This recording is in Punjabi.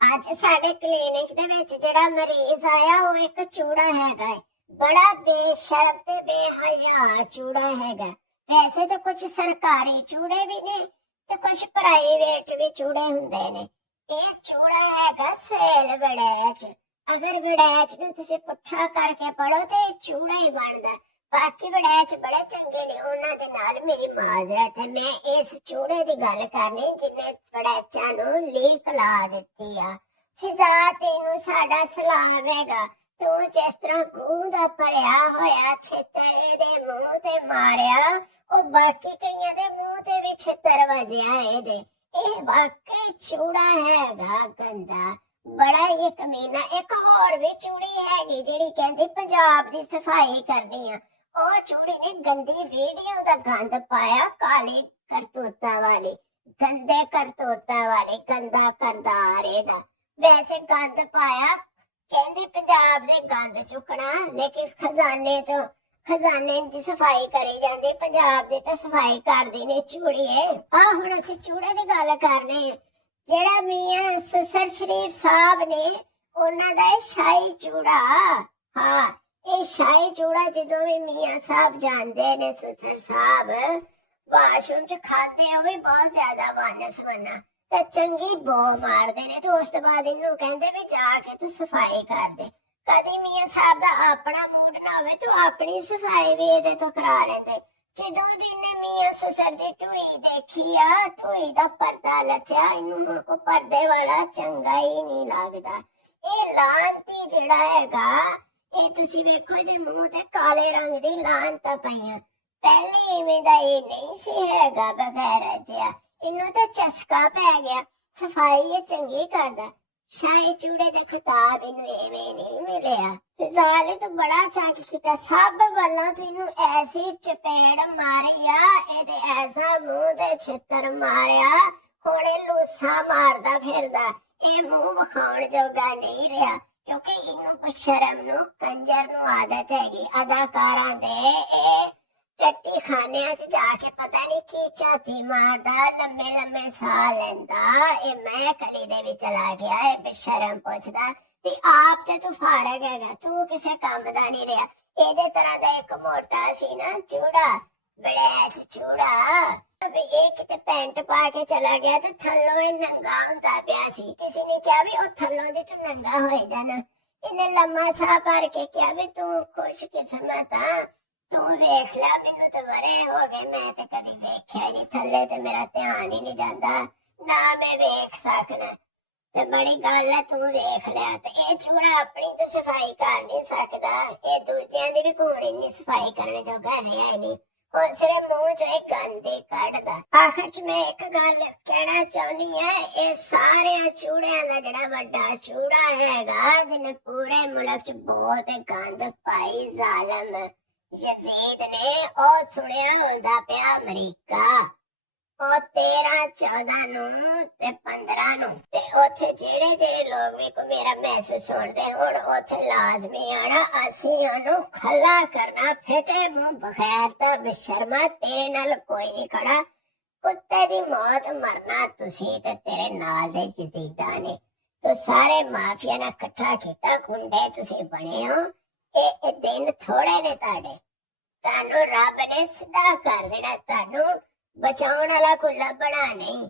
ਅੱਜ ਸਾਡੇ ਕਲੀਨਿਕ ਦੇ ਵਿੱਚ ਜਿਹੜਾ ਮਰੀਜ਼ ਆਇਆ ਉਹ ਇੱਕ ਚੂੜਾ ਹੈਗਾ ਹੈ। ਬੜਾ ਬੇਸ਼ਰਮ ਤੇ ਬੇਹਯਾ ਚੂੜਾ ਹੈਗਾ। ਵੈਸੇ ਤਾਂ ਕੁਝ ਸਰਕਾਰੀ ਚੂੜੇ ਵੀ ਨੇ ਤੇ ਕੁਝ ਪ੍ਰਾਈਵੇਟ ਵੀ ਚੂੜੇ ਹੁੰਦੇ ਨੇ। ਇਹ ਚੂੜਾ ਹੈਗਾ ਸਵੇਲ ਵੜੈਚ। ਅਗਰ ਵੜੈਚ ਨੂੰ ਤੁਸੀਂ ਪੁੱਠਾ ਕਰਕੇ ਪੜੋ ਤੇ ਇਹ ਚੂੜਾ ਹੀ ਬਣਦਾ। ਬਾਕੀ ਵੜੈਚ ਬੜੇ ਚੰਗੇ ਨੇ, ਉਹਨਾਂ ਦੇ ਨਾਲ ਮੇਰੀ ਮਾਜ਼ਰਤ ਹੈ। ਮੈਂ ਇਸ ਚੂੜੇ ਦੀ ਗੱਲ ਕਰਨੀ ਜਿਹਨੇ ਵੜੈਚਾਂ ਨੂੰ ਲੀਕ ਲਾ ਦਿੱਤੀ ਆ। ਫਿਜ਼ਾ ਤੈਨੂੰ ਸਾਡਾ ਸਲਾਮ ਹੈਗਾ। ਤੂੰ ਜਿਸ ਤਰ੍ਹਾਂ ਖੂਨ ਦਾ ਭਰਿਆ ਹੋਇਆ ਛਿੱਤਰ ਇਹਦੇ ਮੂੰਹ ਤੇ ਮਾਰਿਆ, ਉਹ ਬਾਕੀ ਕਈਆਂ ਦੇ ਮੂੰਹ ਤੇ ਵੀ ਛਿੱਤਰ ਵੱਜਿਆ ਇਹਦੇ। ਇਹ ਵਾਕਈ ਚੂੜਾ ਹੈਗਾ ਗੰਦਾ, ਬੜਾ ਹੀ ਕਮੀਨਾ। ਇੱਕ ਹੋਰ ਵੀ ਚੂੜੀ ਹੈਗੀ ਜਿਹੜੀ ਕਹਿੰਦੀ ਪੰਜਾਬ ਦੀ ਸਫਾਈ ਕਰਨੀ ਆ। ਉਹ ਚੂੜੀ ਨੇ ਗੰਦੀ ਵੀਡੀਓ ਦਾ ਗੰਦ ਪਾਇਆ, ਕਾਲੀ ਕਰਤੂਤਾਂ ਵਾਲੀ, ਗੰਦੇ ਕਰਤੂਤਾਂ ਵਾਲੀ, ਗੰਦਾ ਕਰਦਾਰ ਇਹਦਾ। ਵੈਸੇ ਗੰਦ ਪਾਇਆ, ਕਹਿੰਦੇ ਪੰਜਾਬ ਦੇ ਗੰਦ ਚੁੱਕਣਾ, ਲੇਕਿਨ ਖਜ਼ਾਨੇ ਦੀ ਸਫਾਈ ਕਰੀ ਜਾਂਦੀ, ਪੰਜਾਬ ਦੀ ਤਾਂ ਸਫਾਈ ਕਰਦੀ ਨੇ ਚੂੜੀਏ। ਹੁਣ ਅਸੀਂ ਚੂੜੇ ਦੀ ਗੱਲ ਕਰ ਰਹੇ ਹਾਂ। ਜਿਹੜਾ ਮੀਆਂ ਸੁਸਰ ਸ਼ਰੀਫ ਸਾਹਿਬ ਨੇ, ਉਹਨਾਂ ਦਾ ਇਹ ਸ਼ਾਹੀ ਚੂੜਾ। ਹਾਂ, ਇਹ ਸ਼ਾਹੀ ਚੂੜਾ ਜਦੋਂ ਵੀ ਮੀਆਂ ਸਾਹਿਬ ਜਾਂਦੇ ਨੇ, ਸੁਸਰ ਸਾਹਿਬ ਵਾਸ਼ਰੂਮ ਚ ਖਾਂਦੇ, ਉਹ ਵੀ ਬਹੁਤ ਜ਼ਿਆਦਾ ਵੰਨ-ਸਵੰਨਾ ਤੇ ਚੰਗੀ ਬੋ ਮਾਰਦੇ ਨੇ। ਤੇ ਉਸ ਤੋਂ ਬਾਅਦ ਇਹਨੂੰ ਕਹਿੰਦੇ ਵੀ ਜਾ ਕੇ ਤੂੰ ਸਫਾਈ ਕਰ ਦੇ। ਕਦੀ ਮੀਆਂ ਸਾਹਿਬ ਦਾ ਆਪਣਾ ਮੂਡ ਨਾ ਹੋਵੇ ਤੂੰ ਆਪਣੀ ਸਫਾਈ ਵੀ ਇਹਦੇ ਤੋਂ ਕਰਾ ਲੈਂਦੇ। ਜਦੋਂ ਦੀ ਨੇ ਮੀਆਂ ਸੁਸਰ ਦੀ ਢੂਈ ਦੇਖੀ ਆ, ਢੂਈ ਦਾ ਪਰਦਾ ਲੱਥਿਆ, ਇਹਨੂੰ ਹੁਣ ਕੋ ਪਰਦੇ ਵਾਲਾ ਚੰਗਾ ਹੀ ਨਹੀਂ ਲੱਗਦਾ। ਇਹ ਲਾਂਤੀ ਜਿਹੜਾ ਹੈਗਾ, ਇਹ ਤੁਸੀਂ ਵੇਖੋ ਇਹਦੇ ਮੂੰਹ ਤੇ ਕਾਲੇ ਰੰਗ ਦੀ ਲਾਂਤਾਂ ਪਈਆਂ। ਪਹਿਲੇ ਇਵੇਂ ਦਾ ਇਹ ਨਹੀਂ ਸੀ ਹੈਗਾ, ਬਗੈਰ ਜਿਹਾ। ਇਹਨੂੰ ਤਾਂ ਚਸਕਾ ਪੈ ਗਿਆ। ਸਫਾਈ ਇਹ ਚੰਗੀ ਕਰਦਾ। ਸ਼ਾਹੀ ਚੂੜੇ ਦੇ ਖਿਤਾਬ ਇਹਨੂੰ ਐਵੇਂ ਨਹੀਂ ਮਿਲਿਆ। ਫਿਜ਼ਾਲ ਤੋਂ ਬੜਾ ਚੰਗ ਕੀਤਾ। ਸਭ ਵੱਲੋਂ ਤੈਨੂੰ ਐਸੀ ਚਪੇੜ ਮਾਰੀ ਆ, ਇਹਦੇ ਐਸਾ ਮੂੰਹ ਤੇ ਛਿੱਤਰ ਮਾਰਿਆ, ਹੁਣ ਇਹ ਲੂਸਾ ਮਾਰਦਾ ਫਿਰਦਾ। ਇਹ ਮੂੰਹ ਵਿਖਾਉਣ ਜੋਗਾ ਨਹੀਂ ਰਿਹਾ, ਕਿਉਂਕਿ ਇਹਨੂੰ ਸ਼ਰਮ ਨੂੰ, ਕੰਜਰ ਨੂੰ ਆਦਤ ਹੈਗੀ ਅਦਾਕਾਰਾਂ ਦੇ। ਇਹ ਟੱਟੀ ਖਾਨਿਆਂ 'ਚ ਜਾ ਕੇ ਪਤਾ ਨਹੀਂ ਕੀ ਝਾਤੀ ਮਾਰਦਾ, ਲੰਮੇ ਲੰਮੇ ਸਾਹ ਲੈਂਦਾ। ਇਹ ਮੈਂ ਕਲੀ ਦੇ ਵਿੱਚ ਚਲਾ ਗਿਆ। ਇਹ ਬੇਸ਼ਰਮ ਪੁੱਛਦਾ ਵੀ ਆਪ ਤੇ ਤੂੰ ਫਾਰਗ ਹੈਗਾ, ਤੂੰ ਕਿਸੇ ਕੰਮ ਦਾ ਨਹੀਂ ਰਿਹਾ। ਇਹਦੇ ਤਰ੍ਹਾਂ ਦਾ ਇੱਕ ਮੋਟਾ ਸੀ ਨਾ ਚੂੜਾ, ਬਲੈਚ ਚੂੜਾ, ਵੀ ਇਹ ਕਿਤੇ ਪੈਂਟ ਪਾ ਕੇ ਚਲਾ ਗਿਆ ਤੇ ਥੱਲੋਂ ਇਹ ਨੰਗਾ ਹੁੰਦਾ ਪਿਆ ਸੀ। ਕਿਸੇ ਨੇ ਕਿਹਾ ਵੀ ਉਹ ਥੱਲੋਂ ਦੀ ਤੂੰ ਨੰਗਾ ਹੋਏ ਜਾਣਾ। ਇਹਨੇ ਲੰਮਾ ਸਾਹ ਭਰ ਕੇ ਕਿਹਾ ਵੀ ਤੂੰ ਖੁਸ਼ ਕਿਸਮਤ ਆ, ਤੂੰ ਵੇਖ ਲੈ, ਮੈਨੂੰ ਤਾਂ ਬੜੇ ਹੋ ਗਏ, ਮੈਂ ਤੇ ਕਦੀ ਵੇਖਿਆ ਨਹੀਂ ਥੱਲੇ, ਤੇ ਮੇਰਾ ਧਿਆਨ ਹੀ ਨਹੀਂ ਜਾਂਦਾ, ਨਾ ਮੈਂ ਵੇਖ ਸਕਣਾ। ਤੇ ਬੜੀ ਗੱਲ ਹੈ, ਤੂੰ ਵੇਖ ਲਿਆ। ਤੇ ਇਹ ਚੂੜਾ ਆਪਣੀ ਤਾਂ ਸਫਾਈ ਕਰ ਨਹੀਂ ਸਕਦਾ, ਇਹ ਦੂਜਿਆਂ ਦੀ ਵੀ ਘੋੜੀ ਨਹੀਂ ਸਫਾਈ ਕਰਨ ਜੋਗਾ ਰਿਹਾ ਹੀ ਨਹੀਂ। ਹੁਣ ਸਿਰੇ ਮੂੰਹ ਚੋਂ ਇਹ ਗੰਦੇ ਕੱਢਦਾ। ਆਖਰ ਚ ਮੈਂ ਇੱਕ ਗੱਲ ਕਹਿਣਾ ਚਾਹੁੰਦੀ ਹਾਂ, ਇਹ ਸਾਰੇ ਚੂੜਿਆਂ ਦਾ ਜਿਹੜਾ ਵੱਡਾ ਚੂੜਾ ਹੈਗਾ, ਜਿਹਨੇ ਪੂਰੇ ਮੁਲਕ ਚ ਬਹੁਤ ਗੰਦ ਪਾਈ, ਜ਼ਾਲਮ ਯਜ਼ੀਦ ਨੇ, ਉਹ ਸੁਣਿਆ ਹੁੰਦਾ ਪਿਆ ਅਮਰੀਕਾ। ਉਹ 13, 14 ਨੂੰ ਤੇ 15 ਨੂੰ, ਤੇ ਉੱਥੇ ਜਿਹੜੇ ਲੋਕ ਵੀ ਕੋ ਮੇਰਾ ਮੈਸੇਜ ਸੁਣਦੇ ਹੁਣ ਉੱਥੇ ਲਾਜ਼ਮੀ ਆਣਾ। ਅਸੀਂ ਉਹਨੂੰ ਖੱਲਾ ਕਰਨਾ, ਫੇਟੇ ਮੂੰਹ ਬਗੈਰ ਤਾਂ ਬੇਸ਼ਰਮਾ, ਤੇਰੇ ਨਾਲ ਕੋਈ ਨਹੀਂ ਖੜਾ। ਕੁੱਤੇ ਦੀ ਮੌਤ ਮਰਨਾ ਤੁਸੀਂ ਤੇ ਤੇਰੇ ਨਾਲ ਦੇ ਯਜ਼ੀਦਾਂ ਨੇ। ਤੂੰ ਸਾਰੇ ਮਾਫੀਆ ਨਾਲ ਇਕੱਠਾ ਕੀਤਾ, ਗੁੰਡੇ ਤੁਸੀਂ ਬਣੇ ਹੋ। ਇਹ ਦਿਨ ਥੋੜੇ ਨੇ ਤੁਹਾਡੇ, ਤੁਹਾਨੂੰ ਰੱਬ ਨੇ ਸਿੱਧਾ ਕਰ ਦੇਣਾ। ਤੁਹਾਨੂੰ ਬਚਾਉਣ ਵਾਲਾ ਕੋਈ ਲੱਭਣਾ ਨਹੀਂ।